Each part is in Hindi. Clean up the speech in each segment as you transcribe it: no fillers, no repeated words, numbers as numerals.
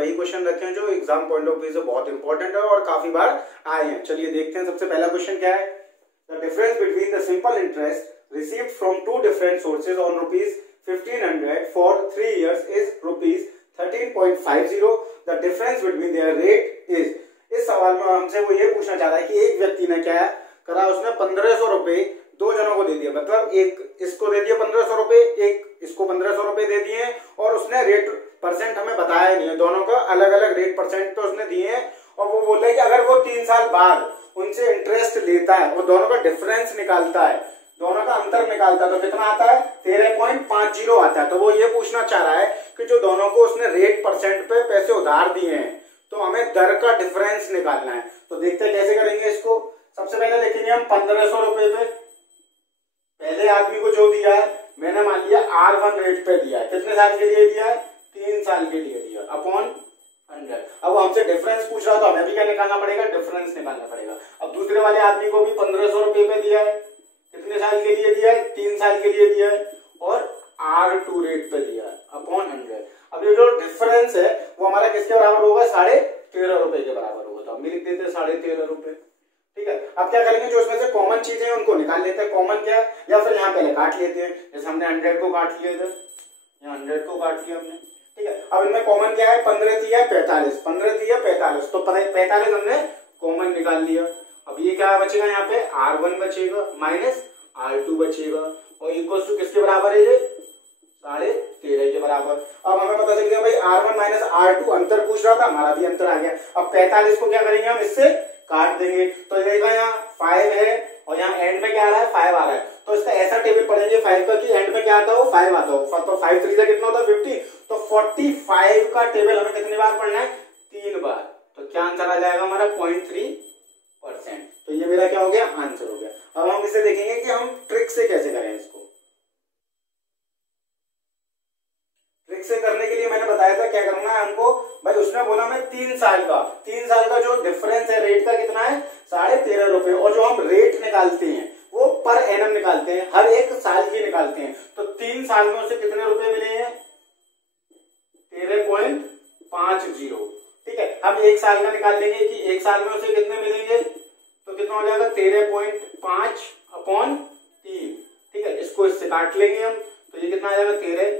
वही क्वेश्चन रखे हैं जो एग्जाम पॉइंट ऑफ व्यू से बहुत इंपॉर्टेंट है और काफी बार आए हैं। चलिए देखते हैं सबसे पहला क्वेश्चन क्या है। The difference between the simple interest received from two different sources on ₹1500 for 3 years is ₹13.50। The difference between their rate is. इस सवाल में हमसे वो ये पूछना चाह रहा है कि एक व्यक्ति ने क्या करा, उसने 1500 रुपए दो जनों को दे दिया, मतलब एक इसको दे दिया 1500 रुपए, एक इसको 1500 रुपए दे दिए और उसने रेट परसेंट हमें बताया नहीं है, दोनों का अलग अलग रेट परसेंट तो उसने दिए हैं। और वो बोल रहा है कि अगर वो 3 साल बाद उनसे इंटरेस्ट लेता है और दोनों का डिफरेंस निकालता है, दोनों का अंतर निकालता है, तो कितना आता है 13.50 आता है। तो वो ये पूछना चाह रहा है कि जो दोनों को उसने रेट परसेंट पे पैसे उधार दिए हैं तो हमें दर का डिफरेंस निकालना है। तो देखते हैं कैसे करेंगे इसको। सबसे पहले लिखेंगे हम 1500 रुपए पे। पहले आदमी को जो दिया है मैंने मान लिया R1 रेट पे दिया है, कितने साल के लिए दिया है 3 साल के लिए दिया, अपॉन 100। अब हमसे डिफरेंस पूछ रहा तो हमें भी क्या निकालना पड़ेगा, डिफरेंस निकालना पड़ेगा। अब दूसरे वाले आदमी को भी 1500 रुपए पे दिया है, कितने साल के लिए दिया है 3 साल के लिए दिया है, और R2 रेट पे दिया है, अपॉन 100। अब ये जो डिफरेंस है वो हमारा किसके बराबर होगा, 13.5 रुपए के बराबर होगा। तो हम भी लिख देते हैं 13.5 रुपए। ठीक है, अब क्या करेंगे, जो इसमें से कॉमन चीजें हैं उनको निकाल लेते हैं। कॉमन क्या है, या फिर यहाँ पहले काट लेते हैं, जैसे हमने 100 को काट लिया इधर, यहाँ 100 को काट लिया हमने। ठीक है, अब इनमें कॉमन क्या है, 15 थी या 45, 15 थी या 45, तो 45 हमने कॉमन निकाल लिया। अब ये क्या बचेगा, यहाँ पे R1 बचेगा माइनस R2 बचेगा, और इक्वल टू किसके बराबर है, ये 13.5 के बराबर। अब हमें पता चल गया भाई R1 माइनस R2 अंतर पूछ रहा था, हमारा भी अंतर आ गया। अब 45 को क्या करेंगे, हम इससे काट देंगे, तो देखा यहाँ 5 है और यहाँ एंड में क्या आ रहा है 5 आ रहा है, तो इसका ऐसा टेबल पढ़ेंगे 5 का कि एंड में क्या आता हो 5 आता हो। तो 5 3 कितना होता है 50, तो 45 का टेबल हमें कितनी बार पढ़ना है, 3 बार। तो क्या आंसर आ जाएगा हमारा 0.3%। तो ये मेरा क्या हो गया, आंसर हो गया। अब हम इसे देखेंगे कि हम ट्रिक से कैसे करें इसको। ट्रिक से करने के लिए मैंने बताया था क्या करना है हमको, भाई उसने बोला मैं 3 साल का जो डिफरेंस है रेट का कितना है 13.5 रुपए, और जो हम रेट निकालते हैं वो पर एनम निकालते हैं, हर एक साल की निकालते हैं। तो 3 साल में उसे कितने रुपए मिले हैं 13.50। ठीक है, हम 1 साल का निकाल लेंगे कि 1 साल में उसे कितने मिलेंगे, तो कितना हो जाएगा 13.5 अपॉन 3। ठीक है, इसको इससे काट लेंगे हम, तो ये कितना आ जाएगा 13,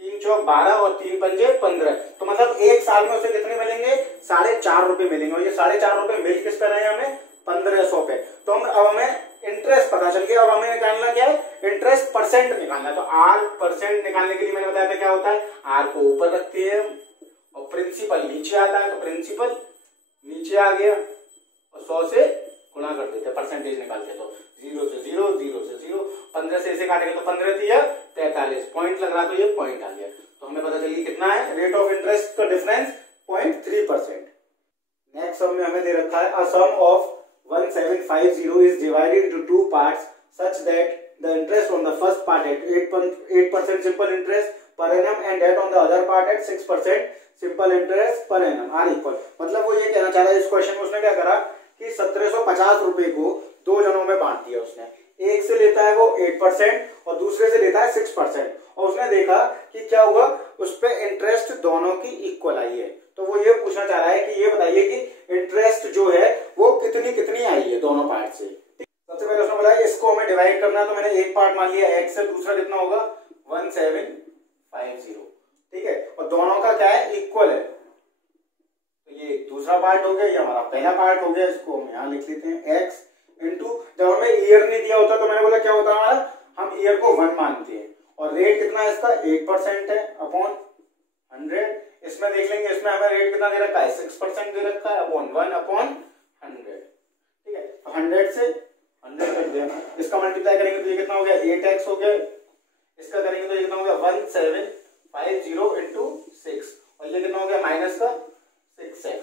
3 चौक 12 और 3 पंजे 15। तो मतलब 1 साल में उसे कितने मिलेंगे 4.5 रुपए मिलेंगे, और ये 4.5 रुपए मिल किस पे रहे हैं हमें 1500 पे। तो अब हमें इंटरेस्ट पता चल गया। अब हमें निकालना क्या है, इंटरेस्ट परसेंट निकालना है। तो R परसेंट निकालने के लिए मैंने बताया था क्या होता है, R को ऊपर रखते हैं और प्रिंसिपल नीचे आता है, तो प्रिंसिपल नीचे आ गया और 100 से गुणा कर देते हैं, परसेंटेज निकालते हैं। तो 0 से 0, 0 से 0, 15 से इसे काटेंगे तो 15 थी 43 पॉइंट लग रहा, तो ये पॉइंट आ गया। तो हमें पता चली कितना है रेट ऑफ इंटरेस्ट का डिफरेंस 0.3%। नेक्स्ट सम में हमें दे रखा है अ सम of 1750 is divided into 2 parts such that the interest on the first part at 8% simple interest per annum and that on the other part at 6% simple interest per annum are equal। मतलब वो ये कहना चाह रहा है, इस क्वेश्चन में उसने क्या करा कि 1750 रुपए को 2 जनों में बांट दिया उसने। एक से लेता है वो 8% और दूसरे से लेता है 6%, और उसने देखा कि क्या हुआ, उस पे इंटरेस्ट दोनों की इक्वल आई है। तो वो ये पूछना चाह रहा है कि ये बताइए कि इंटरेस्ट जो है वो कितनी आई है दोनों पार्ट से। सबसे पहले उसने बताया इसको हमें डिवाइड करना है, तो मैंने एक पार्ट मान लिया x से, दूसरा कितना होगा 1750। ठीक है, और दोनों का क्या है इक्वल है, तो ये दूसरा पार्ट हो गया, ये हमारा पहला पार्ट हो गया। इसको हम यहाँ लिख लेते हैं x इंटू, जब हमें ईयर नहीं दिया होता तो मैंने बोला क्या होता है हमारा, हम ईयर को 1 मानते हैं, और रेट कितना है इसका 8% है अपॉन 100। इसमें देख लेंगे, इसमें हमें रेट कितना दे रखा है 6% दे रखा है अपॉन 1 अपॉन 100। ठीक है, तो 100 से 100 कर देना, इसका मल्टीप्लाई करेंगे तो ये कितना हो गया 8x हो गया, इसका करेंगे तो ये कितना हो गया 1750 इंटू 6, और ये कितना हो गया माइनस का 6x।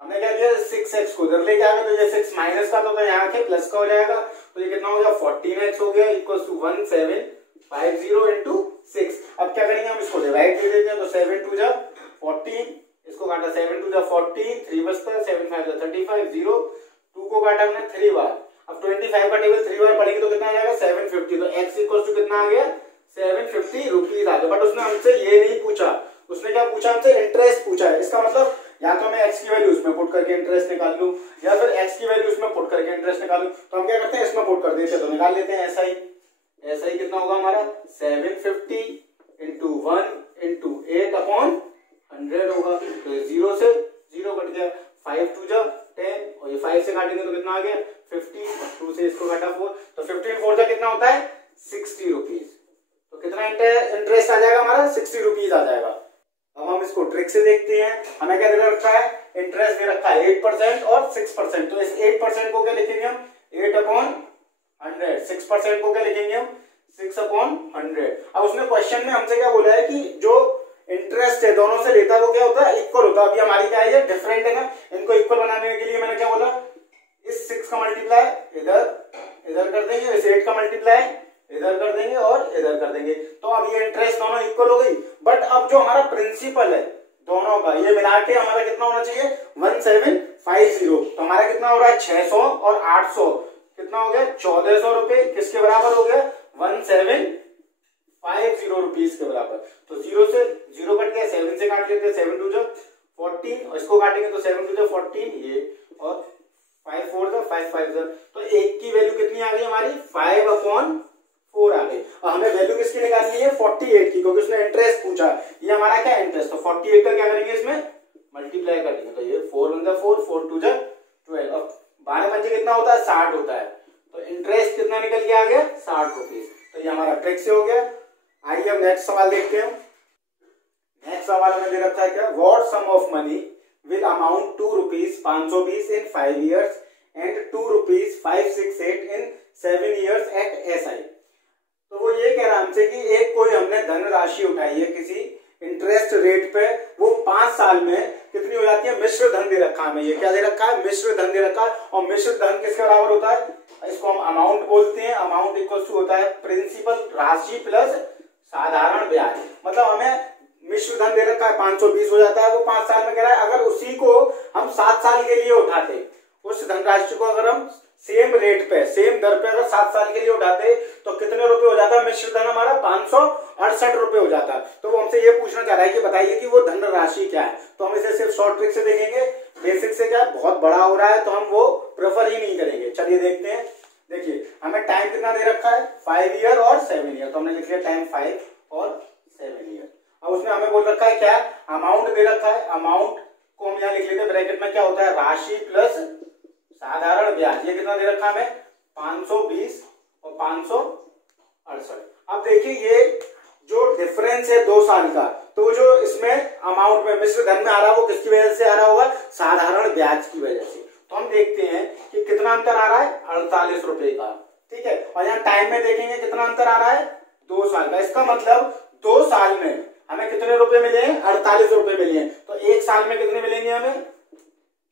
हमने क्या किया 6x को इधर लेके आ गए, तो ये 6 माइनस का तो यहाँ के प्लस का हो जाएगा, तो ये कितना हो गया 14x हो गया इक्वल टू 1750 इंटू 6। अब क्या करेंगे हम इसको डिवाइड कर देते हैं, तो 7 2 जा 14, इसको काटा 7 2 जा 14, 3 बचता है, 7 5 जा 35, 0 2 को काटा हमने 3 बार। अब 25 का टेबल 3 बार पढ़ेंगे तो कितना आ जाएगा 750, तो x इक्वल टू कितना आ गया 750 रुपीज आ गया। बट उसने हमसे ये नहीं पूछा, उसने क्या पूछा हमसे, इंटरेस्ट पूछा है। इसका मतलब या तो मैं x की वैल्यू उसमें पुट करके इंटरेस्ट निकाल लूं, या फिर x की वैल्यू उसमें पुट करके इंटरेस्ट निकाल लूं। तो हम क्या करते हैं, इसमें पुट कर देते हैं, तो निकाल लेते हैं। ऐसा ही कितना होगा हमारा 750 इंटू 1 इंटू 8/100 होगा। तो 0 से 0 कट गया, 5 2 जा 10 और ये 5 से काटेंगे तो कितना आ गया 50, 2 से इसको घटा 4, तो 15 4 जा कितना होता है 60 रुपीज। तो कितना इंटरेस्ट आ जाएगा हमारा 60 रुपीज आ जाएगा। अब हम इसको ट्रिक से देखते हैं। हमें क्या दे रखा है, इंटरेस्ट दे रखा है 8% और 6%। तो इस 8% को क्या लिखेंगे हम 8/100, 6% को क्या लिखेंगे हम 6/100। अब उसने क्वेश्चन में हमसे क्या बोला है कि जो इंटरेस्ट है दोनों से लेता है वो क्या होता है, इक्वल होता है। अभी हमारी क्या है, डिफरेंट है ना, इनको इक्वल बनाने के लिए मैंने क्या बोला, इस 6 का मल्टीप्लाई इधर कर देंगे, इस 8 का मल्टीप्लाई इधर कर देंगे और इधर कर देंगे। तो अब ये इंटरेस्ट दोनों इक्वल हो गई। बट अब जो हमारा प्रिंसिपल है दोनों का, ये मिला के हमारा कितना होना चाहिए 1750। तो हमारा कितना हो रहा है 600 और 800 कितना हो गया 1400 रुपए, किसके बराबर हो गया 1750 रुपीज के बराबर। तो 0 से 0 कट गया, 7 से काट लेते हैं, 7 2 जा 14 और इसको काटेंगे तो 7 2 जा 14 ये, और 5 4 जा 5 5 जा, तो एक की वैल्यू कितनी आ गई हमारी 5/4 आ गई। और हमें वैल्यू किसकी निकालनी है 48 की, क्योंकि उसने इंटरेस्ट पूछा। ये हमारा क्या इंटरेस्ट, तो 48 का क्या करेंगे इसमें मल्टीप्लाई कर देंगे। तो ये 4 1 जा 4 4 2 जा 12 और 12 पंजे कितना होता है 60 होता है। तो इंटरेस्ट कितना निकल के आ गया 60 रुपीज। तो ये हमारा ट्रिक से हो गया। आइए हम नेक्स्ट सवाल देखते हैं। नेक्स्ट सवाल हमें दे रखा है क्या, what sum of money will amount to rupees 520 in 5 years and 2 rupees 568 in 7 years at SI। तो वो ये कह रहा हमसे कि एक कोई हमने धन राशि उठाई है किसी इंटरेस्ट रेट पे, वो 5 साल में कितनी हो जाती है, मिश्र धन दे रखा है हमें। ये क्या दे रखा है, मिश्र धन दे रखा है। और मिश्र धन किसके बराबर होता है, इसको हम अमाउंट बोलते हैं। अमाउंट इक्वल टू होता है प्रिंसिपल राशि प्लस साधारण ब्याज। मतलब हमें मिश्र धन दे रखा है 520 हो जाता है, वो 5 साल में कह रहा है। अगर उसी को हम 7 साल के लिए उठाते, उस धनराशि को अगर हम सेम रेट पे सेम दर पे अगर 7 साल के लिए उठाते तो कितने रुपए हो जाता है, मिश्र धन हमारा 568 रुपए हो जाता। तो वो हमसे ये पूछना चाह रहा है कि बताइए कि वो धन राशि क्या है। तो हम इसे सिर्फ शॉर्ट ट्रिक से देखेंगे, बेसिक से क्या बहुत बड़ा हो रहा है तो हम वो प्रेफर ही नहीं करेंगे। चलिए देखते हैं। देखिए हमें टाइम कितना दे रखा है 5 ईयर और 7 ईयर। तो हमने लिख लिया टाइम 5 और 7 ईयर। अब उसने हमें बोल रखा है क्या, अमाउंट दे रखा है। अमाउंट को हम यहाँ लिख लेते हैं ब्रैकेट में, क्या होता है राशि प्लस साधारण ब्याज। ये कितना दे रखा है हमें 520 और 568। अब देखिए ये जो डिफरेंस है 2 साल का, तो जो इसमें अमाउंट में मिश्र धन में आ रहा है वो किसकी वजह से आ रहा होगा, साधारण ब्याज की वजह से। तो हम देखते हैं कि कितना अंतर आ रहा है 48 रुपए का, ठीक है। और यहाँ टाइम में देखेंगे कितना अंतर आ रहा है 2 साल का। इसका मतलब 2 साल में हमें कितने रुपए मिले हैं 48 रुपए मिले हैं। तो 1 साल में कितने मिलेंगे हमें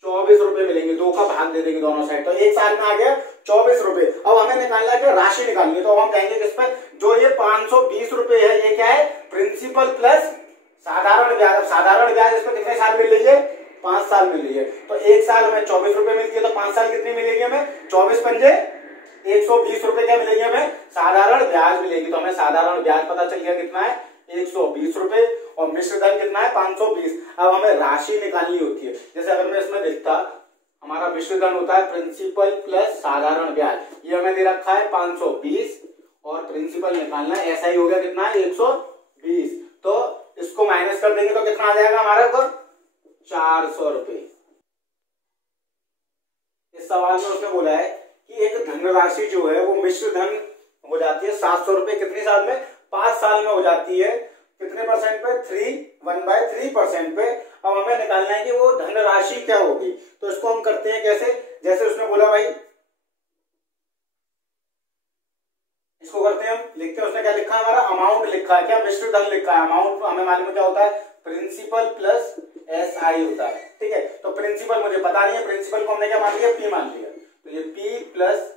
24 रुपए मिलेंगे। 2 का भाग दे देंगे दोनों साइड, तो 1 साल में आ गया 24 रुपए। अब हमें निकालना है राशि निकालनी है, तो हम कहेंगे किस पे, जो ये 520 रुपए है ये क्या है प्रिंसिपल प्लस साधारण ब्याज। साधारण ब्याज इसमें कितने साल मिल रही है 5 साल मिल रही है। तो 1 साल में 24 रुपए मिलती है, तो 5 साल कितनी मिलेगी हमें 24 पंजे 120 रुपए क्या मिलेंगे हमें साधारण ब्याज मिलेगी। तो हमें साधारण ब्याज पता चल गया कितना है 120 रुपए और मिश्र धन कितना है 520। अब हमें राशि निकालनी होती है। जैसे अगर मैं इसमें देखता हमारा मिश्र धन होता है प्रिंसिपल प्लस साधारण ब्याज, ये हमें दे रखा है 520 और प्रिंसिपल निकालना है, ऐसा ही हो गया कितना है 120। तो इसको माइनस कर देंगे तो कितना आ जाएगा हमारे को 400 रुपए। इस सवाल में उसने बोला है कि एक धनराशि जो है वो मिश्र धन हो जाती है 700 रुपए कितने साल में 5 साल में हो जाती है, कितने परसेंट पे 1/3% पे। अब हमें निकालना है कि वो धनराशि क्या होगी। तो इसको हम करते हैं कैसे, जैसे उसने बोला भाई इसको करते हैं हम, लिखते हैं उसने क्या लिखा है हमारा अमाउंट लिखा है, क्या मिश्र धन लिखा है। अमाउंट हमें मालूम क्या होता है प्रिंसिपल प्लस SI होता है, ठीक है। तो प्रिंसिपल मुझे पता नहीं है, प्रिंसिपल को हमने क्या मान लिया P मान लिया। तो ये P plus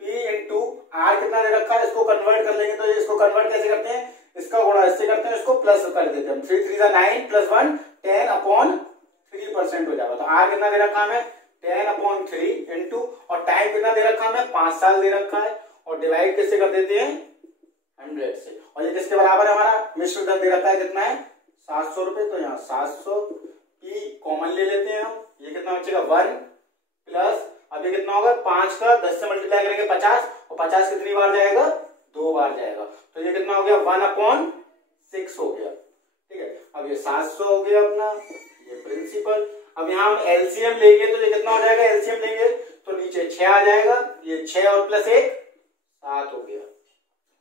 P into R कितना दे रखा है, इसको कन्वर्ट कर लेंगे। तो इसको कन्वर्ट कैसे करते हैं, इसका गुणा इससे करते हैं, इसको प्लस कर देते हैं। 3 3 9 प्लस 1 10/3% हो जाएगा। तो R कितना दे रखा है हमें 10/3 इंटू और टाइम कितना दे रखा है हमें 5 साल दे रखा है और डिवाइड किससे कर देते हैं 100 से। और ये किसके बराबर है हमारा मिश्र धन दे रखा है कितना है 700 रुपए, तो यहाँ 700 पी कॉमन ले लेते हैं हम, ये कितना बचेगा 1 प्लस, अब ये कितना होगा 5 का 10 से मल्टीप्लाई करेंगे 50, और 50 कितनी बार जाएगा 2 बार जाएगा, तो ये कितना हो गया 1/6 हो गया। ठीक है, अब ये 700 हो गया अपना, ये प्रिंसिपल। अब यहाँ हम एलसीएम लेंगे तो ये कितना हो जाएगा, एलसीएम लेंगे तो नीचे 6 आ जाएगा, ये 6 और प्लस 1 7 हो गया,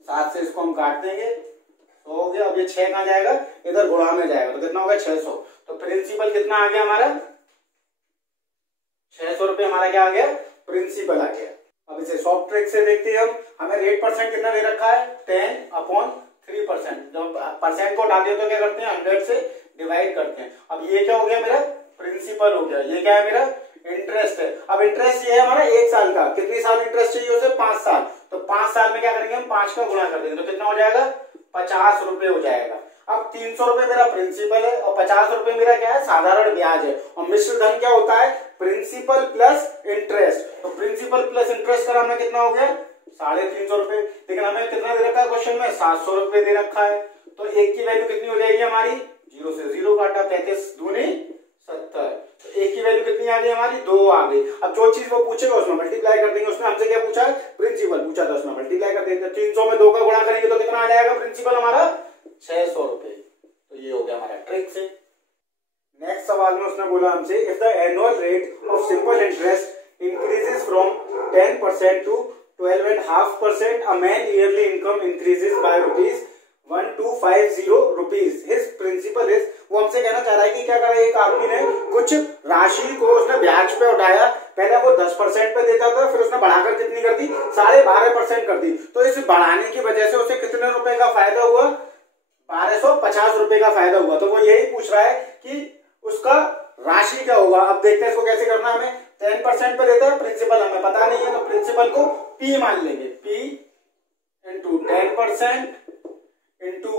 7 से इसको हम काट देंगे तो हो गया। अब ये 6 कहाँ जाएगा, इधर गुणा में जाएगा, तो कितना होगा 600। तो प्रिंसिपल कितना आ गया हमारा 600 रुपए, हमारा क्या आ गया प्रिंसिपल आ गया। अब इसे सॉफ्ट ट्रिक से देखते हैं हम, हमें रेट परसेंट कितना दे रखा है 10/3%। जब परसेंट को हटा दिया तो क्या करते हैं 100 से डिवाइड करते हैं। अब ये क्या हो गया मेरा प्रिंसिपल हो गया, ये क्या है मेरा इंटरेस्ट है। अब इंटरेस्ट ये है हमारा 1 साल का, कितनी साल इंटरेस्ट चाहिए उसे 5 साल, तो 5 साल में क्या करेंगे हम 5 का गुणा कर देंगे, तो कितना हो जाएगा 50 रुपए हो जाएगा। अब 300 रुपए मेरा प्रिंसिपल है और 50 रुपए मेरा क्या है साधारण ब्याज है, और मिश्र धन क्या होता है प्रिंसिपल प्लस इंटरेस्ट। तो प्रिंसिपल प्लस इंटरेस्ट का हमें कितना हो गया 350 रुपए, लेकिन हमें कितना दे रखा है क्वेश्चन में 700 रुपए दे रखा है, तो एक की वैल्यू कितनी हो जाएगी हमारी 0 से 0 काटा, 35 दूनी 70, तो एक की वैल्यू कितनी आ गई हमारी 2 आ गई। अब जो चीज वो पूछेगा उसमें मल्टीप्लाई कर देंगे, उसने हमसे क्या पूछा है प्रिंसिपल पूछा था, उसमें मल्टीप्लाई कर देंगे। 300 में 2 का गुणा करेंगे तो कितना आ जाएगा प्रिंसिपल हमारा 600 रुपए। तो ये हो गया हमारा ट्रिक से। नेक्स्ट सवाल में उसने बोला हमसे if the annual rate of simple interest increases from 10% to 12.5%, a man yearly income increases by ₹1250 his principal is। वो हमसे कहना चाह रहा है कि क्या करा एक आदमी ने कुछ राशि को उसने ब्याज पे उठाया, पहले वो 10% पे देता था, फिर उसने बढ़ाकर कितनी कर दी 12.5% कर दी, तो इस बढ़ाने की वजह से उसे कितने रुपए का फायदा हुआ 1250 रुपए का फायदा हुआ। तो वो यही पूछ रहा है कि उसका राशि क्या होगा। अब देखते हैं इसको कैसे करना है, हमें 10% पे देता है प्रिंसिपल हमें पता नहीं है, तो प्रिंसिपल को P मान लेंगे, P इंटू 10% इंटू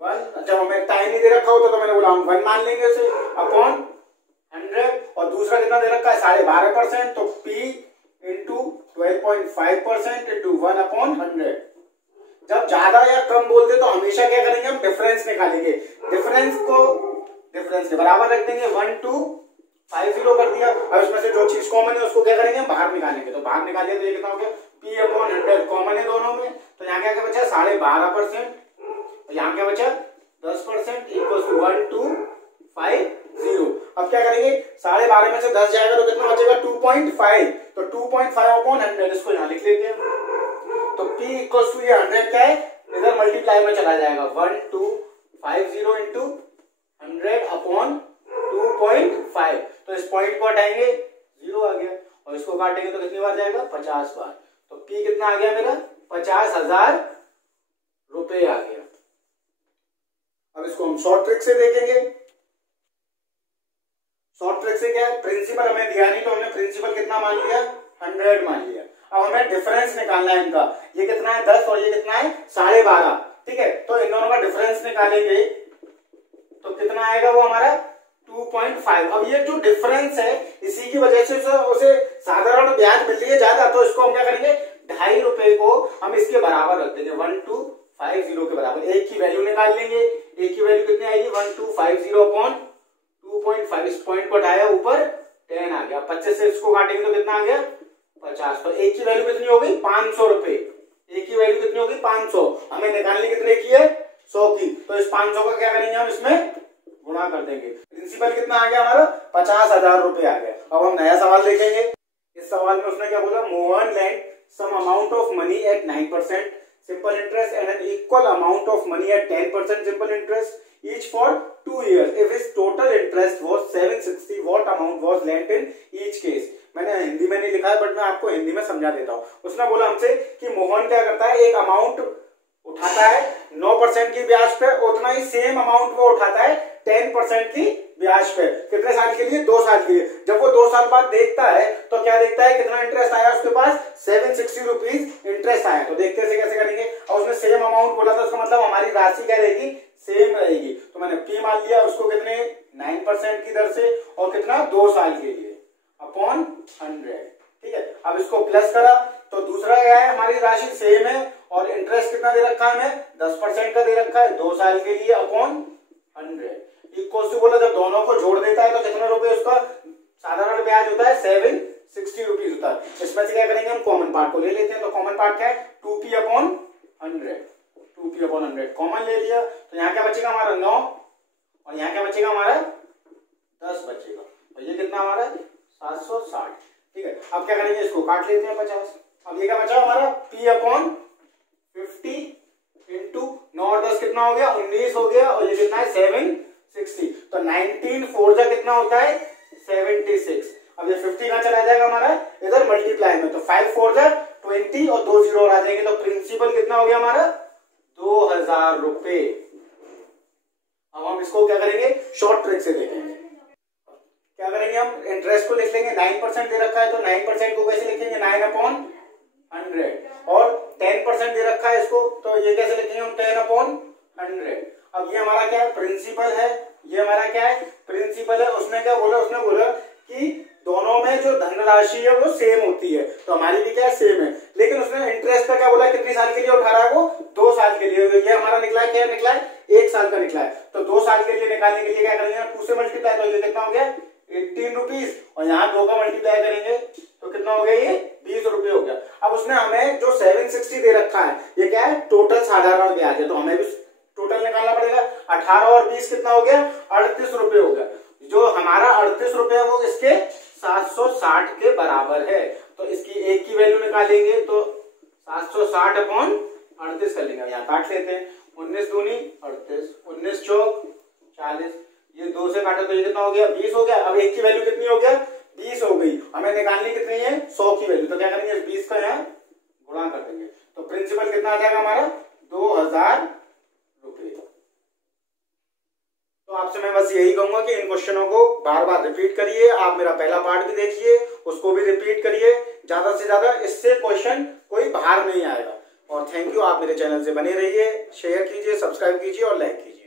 1, जब हमें टाइम नहीं दे रखा होता तो मैंने बोला हम 1 मान लेंगे उसे अपॉन 100, और दूसरा कितना दे रखा है 12.5%, तो P इंटू 12.5% इंटू 1/100। जब ज्यादा या कम बोलते तो हमेशा क्या करेंगे हम डिफरेंस निकालेंगे, डिफरेंस के बराबर रख देंगे, 1250 कर दिया। अब इसमें से जो चीज कॉमन है उसको क्या करेंगे बाहर निकालेंगे, तो बाहर निकालिए तो ये कितना हो गया P/100 कॉमन है दोनों में, तो यहाँ क्या बचा 12.5%, यहाँ क्या बचा 10% इक्वल टू 1250। अब क्या करेंगे 12.5 में से 10 जाएगा तो कितना बचेगा 2.5, तो 2.5/100 इसको यहाँ लिख लेते हैं, तो P इक्वल टू ये 100 क्या है इधर मल्टीप्लाई में चला जाएगा, 1250 इंटू 100/2.5, तो इस पॉइंट को हटाएंगे 0 आ गया, और इसको काटेंगे तो कितनी बार जाएगा 50 बार, तो P कितना आ गया मेरा 50,000 रुपए आ गया। अब इसको हम शॉर्ट ट्रिक से देखेंगे। शॉर्ट ट्रिक से क्या है प्रिंसिपल हमें दिया नहीं तो हमने प्रिंसिपल कितना मान लिया 100 मान लिया। अब हमें डिफरेंस निकालना है इनका, ये कितना है 10 और ये कितना है 12.5, ठीक है, तो इन दोनों का डिफरेंस निकालेंगे तो कितना आएगा वो हमारा 2.5। अब ये जो डिफरेंस है इसी की वजह से उसे साधारण ब्याज मिल रही है ज्यादा, तो इसको हम क्या करेंगे 2.5 रुपए को हम इसके बराबर रख देंगे 1250 के बराबर, एक की वैल्यू निकाल लेंगे, एक की वैल्यू कितनी आएगी 1250/2.5, इस पॉइंट को हटाया ऊपर 10 आ गया, 25 से इसको काटेंगे तो कितना आ गया 50, तो एक की वैल्यू कितनी हो गई 500 रुपए, एक की वैल्यू कितनी होगी 500, हमें निकालनी कितने की है 100 की, तो इस 500 का क्या करेंगे हम इसमें गुणा कर देंगे। प्रिंसिपल कितना आ गया हमारा 50,000 रुपए आ गया। अब हम नया सवाल देखेंगे। इस सवाल में उसने क्या बोला Mohan lend some amount of money at 9% simple interest and an equal amount of money at 10% simple interest each for 2 years. If his total interest was 760, what amount was lent in each case? मैंने हिंदी में नहीं लिखा है बट मैं आपको हिंदी में समझा देता हूँ। उसने बोला हमसे कि मोहन क्या करता है एक अमाउंट उठाता है 9% की ब्याज पे, उतना ही सेम अमाउंट वो उठाता है 10% की ब्याज पे, कितने साल के लिए 2 साल के लिए। जब वो 2 साल बाद देखता है तो क्या देखता है कितना इंटरेस्ट आया उसके पास 760 रुपीज इंटरेस्ट आया, तो देखते से कैसे करेंगे। और उसने सेम अमाउंट बोला था उसका मतलब हमारी राशि क्या रहेगी सेम रहेगी, तो मैंने P मान लिया उसको कितने 9% की दर से और कितना 2 साल के लिए अपॉन 100, ठीक है। अब इसको प्लस करा तो दूसरा क्या है हमारी राशि सेम है और इंटरेस्ट कितना दे रखा है हमें 10% का दे रखा है 2 साल के लिए अपॉन 100 इक्वल टू बोला, जब दोनों को जोड़ देता है तो कितने रुपए उसका साधारण ब्याज होता है 760 रुपीज होता है। इसमें से क्या करेंगे, हम कॉमन पार्ट को ले लेते हैं। तो कॉमन पार्ट क्या है, 2p/100, 2p/100 कॉमन ले लिया। तो यहाँ क्या बचेगा हमारा 9 और यहाँ क्या बचेगा हमारा 10 बचेगा। और ये कितना हमारा 760। ठीक है, अब क्या करेंगे, इसको काट लेते हैं 50। अब ये क्या बचा हमारा p/50 इंटू 9 और 10 कितना हो गया 19 हो गया। और ये कितना है 760। तो 19 4 जा कितना होता है 76। अब ये 50 कहां चला जाएगा हमारा इधर मल्टीप्लाई में। तो 5 4 जा 20 और 2 0 आ जाएंगे। तो प्रिंसिपल कितना हो गया हमारा 2000 रुपए। अब हम इसको क्या करेंगे, शॉर्ट ट्रिक से देखेंगे। क्या करेंगे, हम इंटरेस्ट को लिख लेंगे। 9% दे रखा है तो 9% को कैसे लिखेंगे 9/100। और 10% दे रखा है इसको, तो ये कैसे लिखेंगे हम 10/100। अब ये हमारा क्या है प्रिंसिपल है, ये हमारा क्या है प्रिंसिपल है। उसने क्या बोला, उसने बोला कि दोनों में जो धनराशि है वो सेम होती है। तो हमारी भी क्या है सेम है। लेकिन उसने इंटरेस्ट का क्या बोला, कितने साल के लिए उठा रहा है वो 2 साल के लिए। ये हमारा निकला है, क्या निकला है 1 साल का निकला है। तो 2 साल के लिए निकालने के लिए क्या करेंगे 2 से मल्टीप्लाई। तो ये कितना हो गया 18 रुपीज। और यहाँ 2 का मल्टीप्लाई करेंगे तो कितना हो गया ये 20 रुपए हो गया। अब उसने हमें जो 760 दे रखा है ये क्या है टोटल साधारण ब्याज है। तो हमें भी टोटल निकालना पड़ेगा। 18 और 20 कितना हो गया 38 रुपए हो गया। जो हमारा 38 रुपए है वो इसके 760 के बराबर है। तो इसकी एक की वैल्यू निकालेंगे तो 760/38 कर लेंगे। यहाँ काट लेते हैं। 19 दूनी 38, 19 चौक 40। ये 2 से काटे तो ये कितना हो गया 20 हो गया। अब एक की वैल्यू कितनी हो गया 20 हो गई। हमें निकालनी कितनी है 100 की वैल्यू। तो क्या करेंगे 20 का यहाँ गुणा कर देंगे। तो प्रिंसिपल कितना आ जाएगा हमारा 2000 रुपए। तो आपसे मैं बस यही कहूंगा कि इन क्वेश्चनों को बार बार रिपीट करिए। आप मेरा पहला पार्ट भी देखिए, उसको भी रिपीट करिए ज्यादा से ज्यादा। इससे क्वेश्चन कोई बाहर नहीं आएगा। और थैंक यू, आप मेरे चैनल से बने रहिए, शेयर कीजिए, सब्सक्राइब कीजिए और लाइक कीजिए।